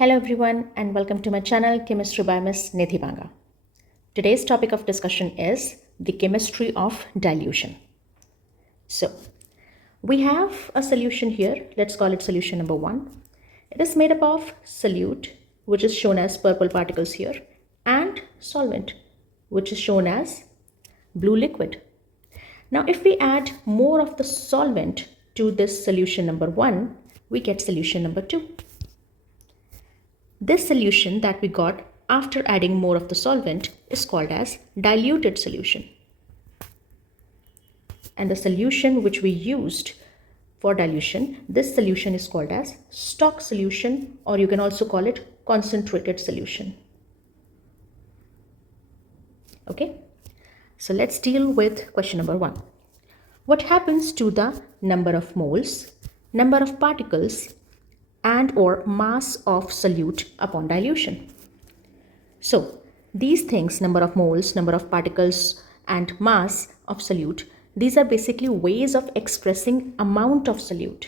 Hello everyone and welcome to my channel Chemistry by Miss Nidhi Banga. Today's topic of discussion is the chemistry of dilution. So we have a solution here. Let's call it solution number 1. It is made up of solute, which is shown as purple particles here, and solvent, which is shown as blue liquid. Now if we add more of the solvent to this solution number 1, we get solution number 2. This solution that we got after adding more of the solvent is called as diluted solution. And the solution which we used for dilution, this solution is called as stock solution, or you can also call it concentrated solution. Okay, so let's deal with question number 1. What happens to the number of moles, number of particles, and or mass of solute upon dilution? So these things, number of moles, number of particles, and mass of solute, these are basically ways of expressing amount of solute.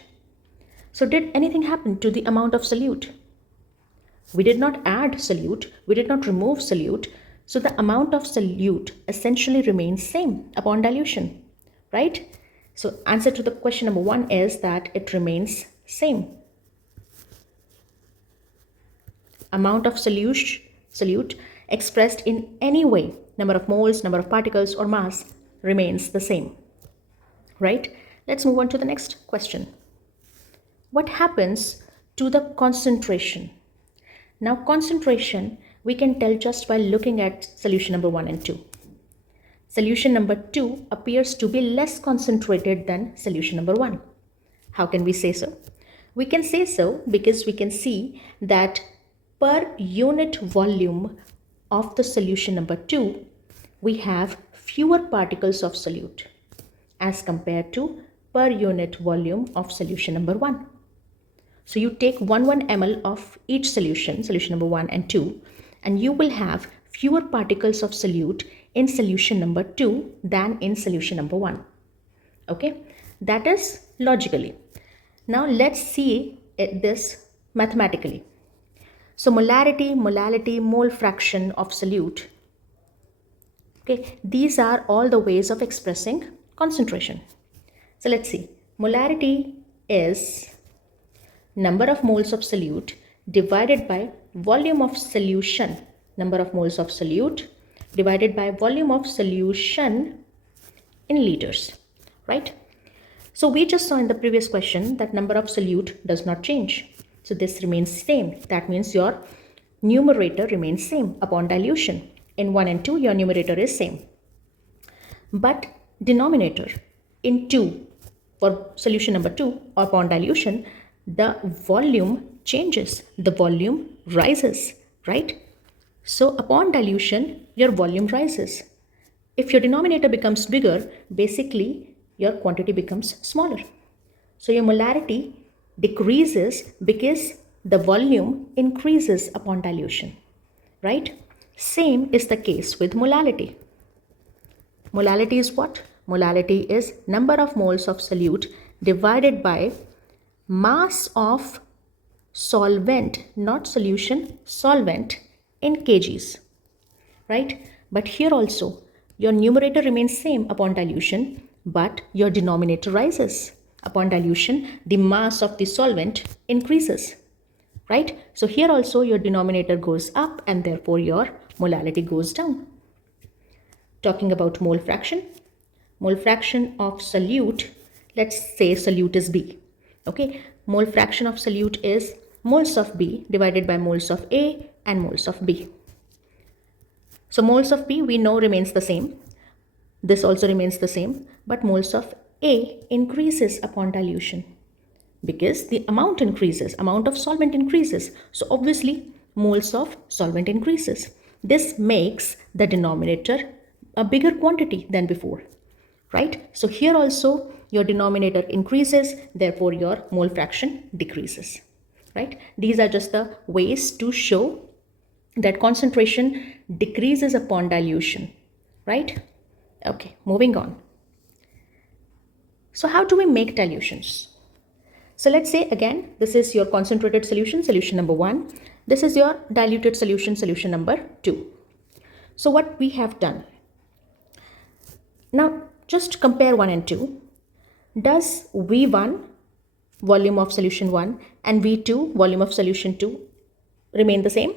So did anything happen to the amount of solute? We did not add solute, we did not remove solute, so the amount of solute essentially remains same upon dilution, right? So answer to the question number 1 is that it remains same. Amount of solute expressed in any way, number of moles, number of particles, or mass, remains the same, right? Let's move on to the next question. What happens to the concentration? Now concentration we can tell just by looking at solution number 1 and 2. Solution number 2 appears to be less concentrated than solution number 1. How can we say so? We can say so because we can see that per unit volume of the solution number 2, we have fewer particles of solute as compared to per unit volume of solution number 1. So you take 1 ml of each solution, solution number 1 and 2, and you will have fewer particles of solute in solution number 2 than in solution number 1. Okay, that is logically. Now let's see this mathematically. So molarity, molality, mole fraction of solute. Okay, these are all the ways of expressing concentration. So let's see. Molarity is number of moles of solute divided by volume of solution. Number of moles of solute divided by volume of solution in liters, right? So we just saw in the previous question that number of solute does not change. So this remains same. That means your numerator remains same upon dilution. In 1 and 2, your numerator is same. But denominator in 2, for solution number 2 upon dilution, the volume changes. The volume rises, right? So upon dilution, your volume rises. If your denominator becomes bigger, basically your quantity becomes smaller. So your molarity decreases because the volume increases upon dilution, right? Same is the case with molality. Molality is what? Molality is number of moles of solute divided by mass of solvent, not solution, solvent in kgs, right? But here also your numerator remains same upon dilution, but your denominator rises. Upon dilution, the mass of the solvent increases, right? So here also your denominator goes up and therefore your molality goes down. Talking about mole fraction of solute, let's say solute is B. Okay, mole fraction of solute is moles of B divided by moles of A and moles of B. So moles of B we know remains the same. This also remains the same, but moles of A increases upon dilution because the amount increases, amount of solvent increases. So obviously moles of solvent increases. This makes the denominator a bigger quantity than before, right? So here also your denominator increases, therefore your mole fraction decreases, right? These are just the ways to show that concentration decreases upon dilution, right? Okay, moving on. So how do we make dilutions? So let's say again, this is your concentrated solution, solution number 1. This is your diluted solution, solution number 2. So what we have done, now just compare 1 and 2. Does V1 volume of solution 1 and V2 volume of solution 2 remain the same?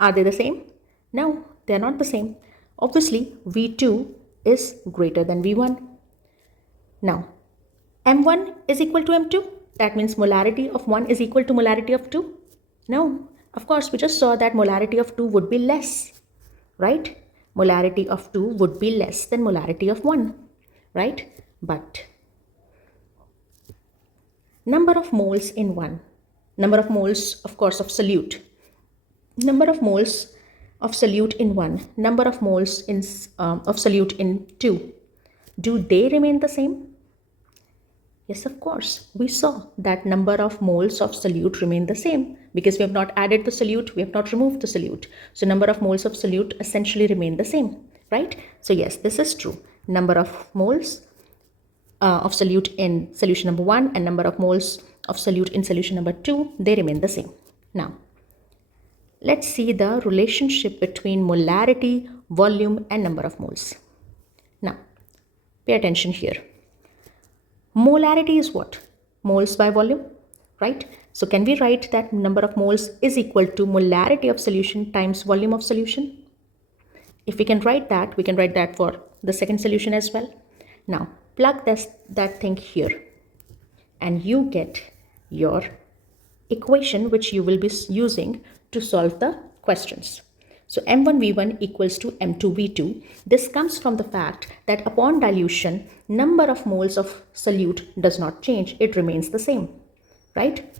Are they the same? No, they are not the same. Obviously, V2 is greater than V1. Now, M1 is equal to M2. That means molarity of 1 is equal to molarity of 2. No, of course, we just saw that molarity of 2 would be less, right? Molarity of 2 would be less than molarity of 1, right? But number of moles in 1, number of moles, of course, of solute, number of moles of solute in 1, number of moles in of solute in 2, do they remain the same? Yes, of course. We saw that number of moles of solute remain the same because we have not added the solute, we have not removed the solute. So number of moles of solute essentially remain the same, right? So yes, this is true. Number of moles of solute in solution number 1 and number of moles of solute in solution number 2, they remain the same. Now, let's see the relationship between molarity, volume and number of moles. Now, pay attention here. Molarity is what? Moles by volume, right? So can we write that number of moles is equal to molarity of solution times volume of solution? If we can write that, we can write that for the second solution as well. Now, plug that thing here and you get your equation which you will be using to solve the questions. So M1V1 equals to M2V2. This comes from the fact that upon dilution, number of moles of solute does not change. It remains the same, right?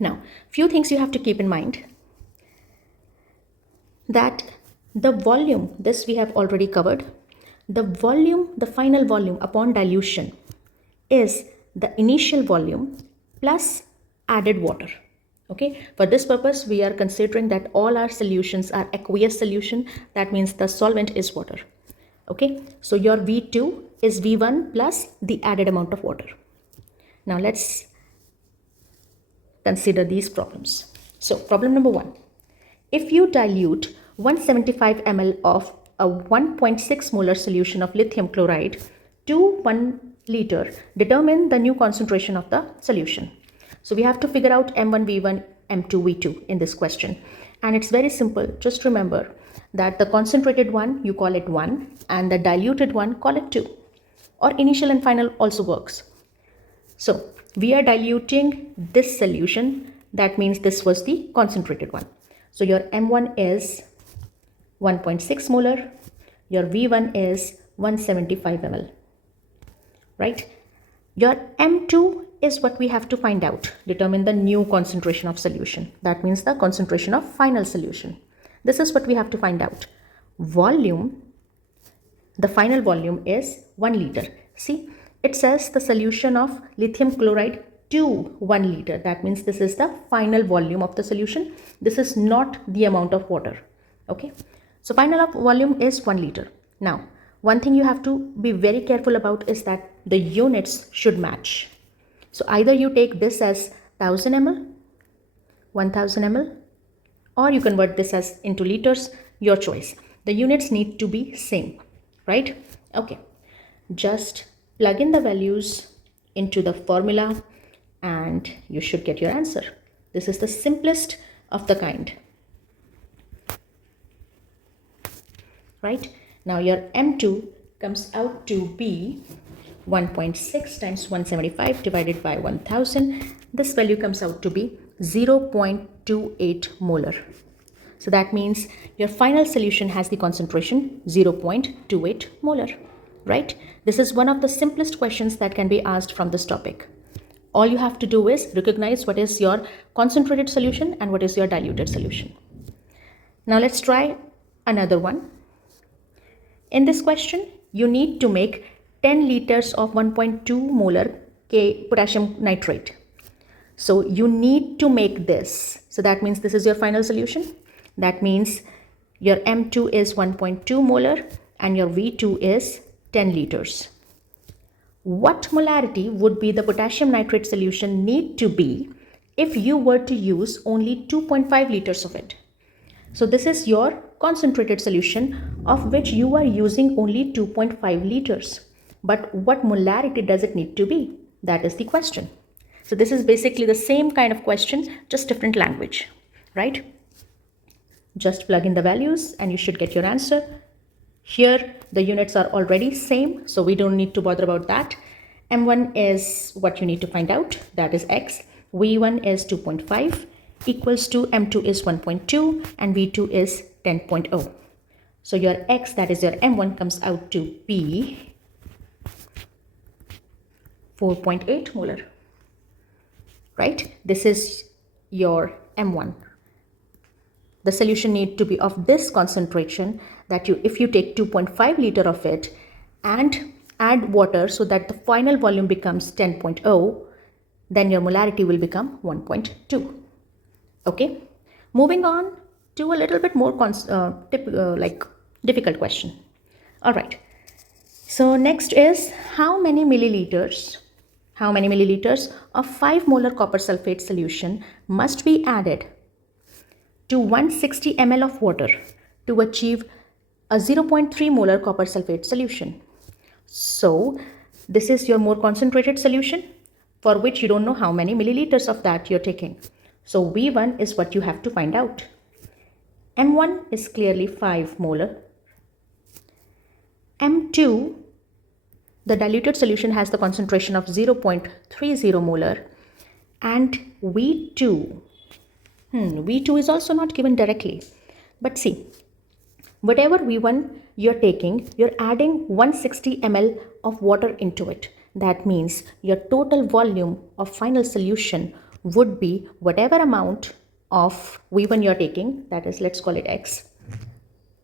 Now, few things you have to keep in mind. That the volume, this we have already covered. The volume, the final volume upon dilution is the initial volume plus added water. Okay, for this purpose, we are considering that all our solutions are aqueous solution. That means the solvent is water. Okay, so your V2 is V1 plus the added amount of water. Now let's consider these problems. So problem number 1, if you dilute 175 ml of a 1.6 molar solution of lithium chloride to 1 liter, determine the new concentration of the solution. So we have to figure out M1V1, M2V2 in this question. And it's very simple. Just remember that the concentrated one, you call it 1, and the diluted one, call it 2. Or initial and final also works. So we are diluting this solution. That means this was the concentrated one. So your M1 is 1.6 molar. Your V1 is 175 ml. Right? Your M2 is what we have to find out. Determine the new concentration of solution. That means the concentration of final solution. This is what we have to find out. Volume, the final volume is 1 liter. See, it says the solution of lithium chloride to 1 liter. That means this is the final volume of the solution. This is not the amount of water. Okay. So final volume is 1 liter. Now, one thing you have to be very careful about is that the units should match. So either you take this as 1000 ml, 1000 ml, or you convert this as into liters, your choice. The units need to be same, right? Okay, just plug in the values into the formula and you should get your answer. This is the simplest of the kind, right? Now your M2 comes out to be 1.6 times 175 divided by 1000. This value comes out to be 0.28 molar. So that means your final solution has the concentration 0.28 molar, right? This is one of the simplest questions that can be asked from this topic. All you have to do is recognize what is your concentrated solution and what is your diluted solution. Now let's try another one. In this question, you need to make 10 liters of 1.2 molar potassium nitrate. So you need to make this. So that means this is your final solution. That means your M2 is 1.2 molar and your V2 is 10 liters. What molarity would be the potassium nitrate solution need to be if you were to use only 2.5 liters of it? So this is your concentrated solution of which you are using only 2.5 liters. But what molarity does it need to be? That is the question. So this is basically the same kind of question, just different language, right? Just plug in the values and you should get your answer. Here the units are already same, so we don't need to bother about that. M1 is what you need to find out, that is X. V1 is 2.5 equals to M2 is 1.2 and V2 is 10.0. So your X, that is your M1, comes out to be 4.8 molar, right? This is your M1. The solution need to be of this concentration that if you take 2.5 liter of it and add water so that the final volume becomes 10.0, then your molarity will become 1.2. Okay, moving on to a little bit more difficult question. All right, so next is how many milliliters of 5 molar copper sulfate solution must be added to 160 ml of water to achieve a 0.3 molar copper sulfate solution. So this is your more concentrated solution for which you don't know how many milliliters of that you're taking. So V1 is what you have to find out. M1 is clearly 5 molar. M2, the diluted solution has the concentration of 0.30 molar, and V2 is also not given directly. But see, whatever V1 you're taking, you're adding 160 ml of water into it. That means your total volume of final solution would be whatever amount of V1 you're taking, that is, let's call it X,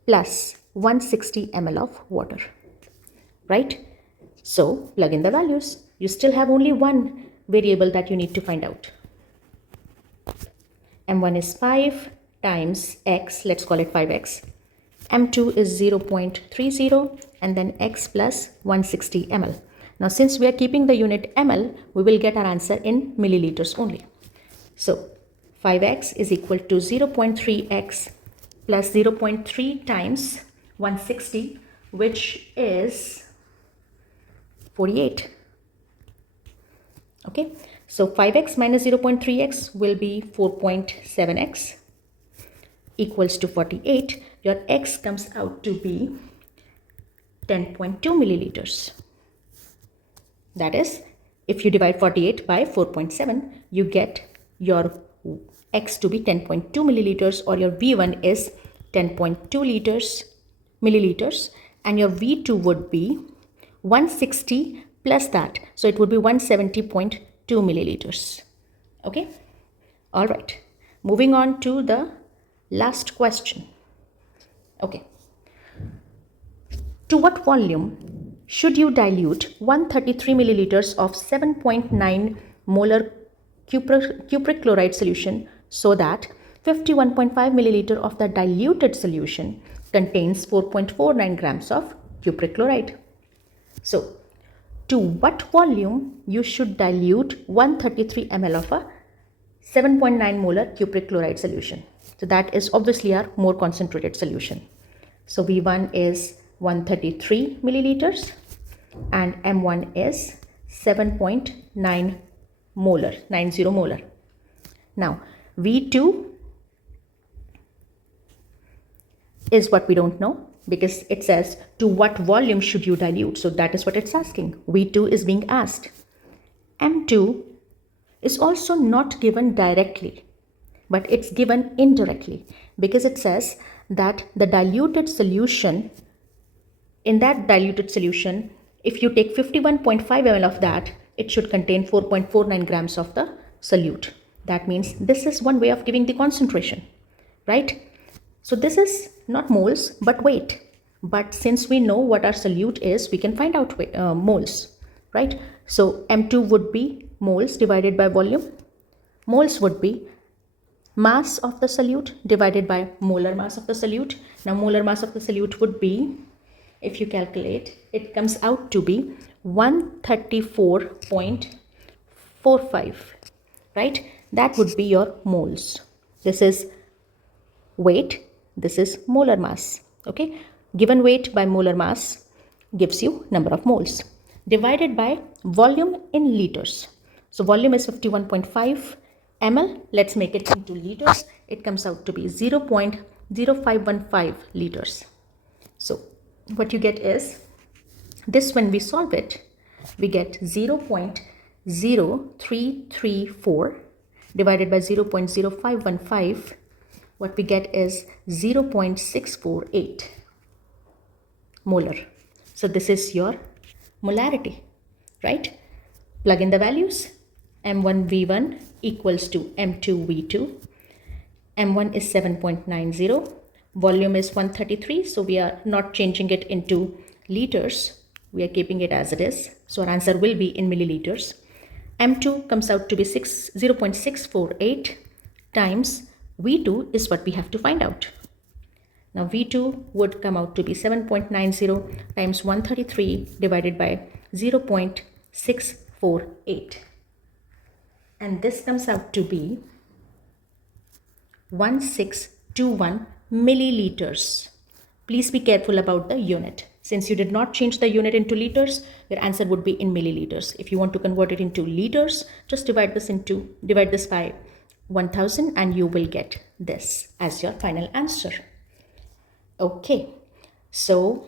plus 160 ml of water, right? So plug in the values. You still have only one variable that you need to find out. M1 is 5 times X, let's call it 5X. M2 is 0.30 and then X plus 160 ml. Now since we are keeping the unit ml, we will get our answer in milliliters only. So 5X is equal to 0.3X plus 0.3 times 160, which is 48. Okay, so 5x minus 0.3x will be 4.7x equals to 48. Your x comes out to be 10.2 milliliters. That is, if you divide 48 by 4.7, you get your x to be 10.2 milliliters, or your V1 is 10.2 milliliters, and your V2 would be 160 plus that, so it would be 170.2 milliliters. Okay, all right, moving on to the last question. Okay, to what volume should you dilute 133 milliliters of 7.9 molar cupric chloride solution so that 51.5 milliliter of the diluted solution contains 4.49 grams of cupric chloride? So, to what volume you should dilute 133 ml of a 7.9 molar cupric chloride solution? So that is obviously our more concentrated solution. So V1 is 133 milliliters and M1 is 7.9 molar, 90 molar. Now V2 is what we don't know, because it says to what volume should you dilute. So that is what it's asking. V2 is being asked. M2 is also not given directly, but it's given indirectly, because it says that the diluted solution, in that diluted solution, if you take 51.5 ml of that, it should contain 4.49 grams of the solute. That means this is one way of giving the concentration, right? So this is not moles but weight, but since we know what our solute is, we can find out moles, right? So M2 would be moles divided by volume. Moles would be mass of the solute divided by molar mass of the solute. Now molar mass of the solute would be if you calculate, it comes out to be 134.45, right? That would be your moles. This is weight, this is molar mass. Okay, given weight by molar mass gives you number of moles, divided by volume in liters. So volume is 51.5 ml. Let's make it into liters. It comes out to be 0.0515 liters. So what you get is this, when we solve it, we get 0.0334 divided by 0.0515. What we get is 0.648 molar. So this is your molarity, right? Plug in the values. M1V1 equals to M2V2. M1 is 7.90. Volume is 133. So we are not changing it into liters. We are keeping it as it is. So our answer will be in milliliters. M2 comes out to be 0.648 times V2 is what we have to find out. Now V2 would come out to be 7.90 times 133 divided by 0.648. And this comes out to be 1621 milliliters. Please be careful about the unit. Since you did not change the unit into liters, your answer would be in milliliters. If you want to convert it into liters, just divide this by 1000 and you will get this as your final answer. Okay, so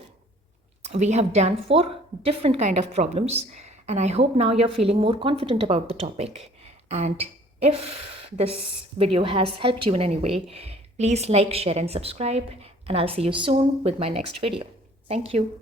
we have done 4 different kind of problems, and I hope now you're feeling more confident about the topic. And if this video has helped you in any way, please like, share and subscribe, and I'll see you soon with my next video. Thank you.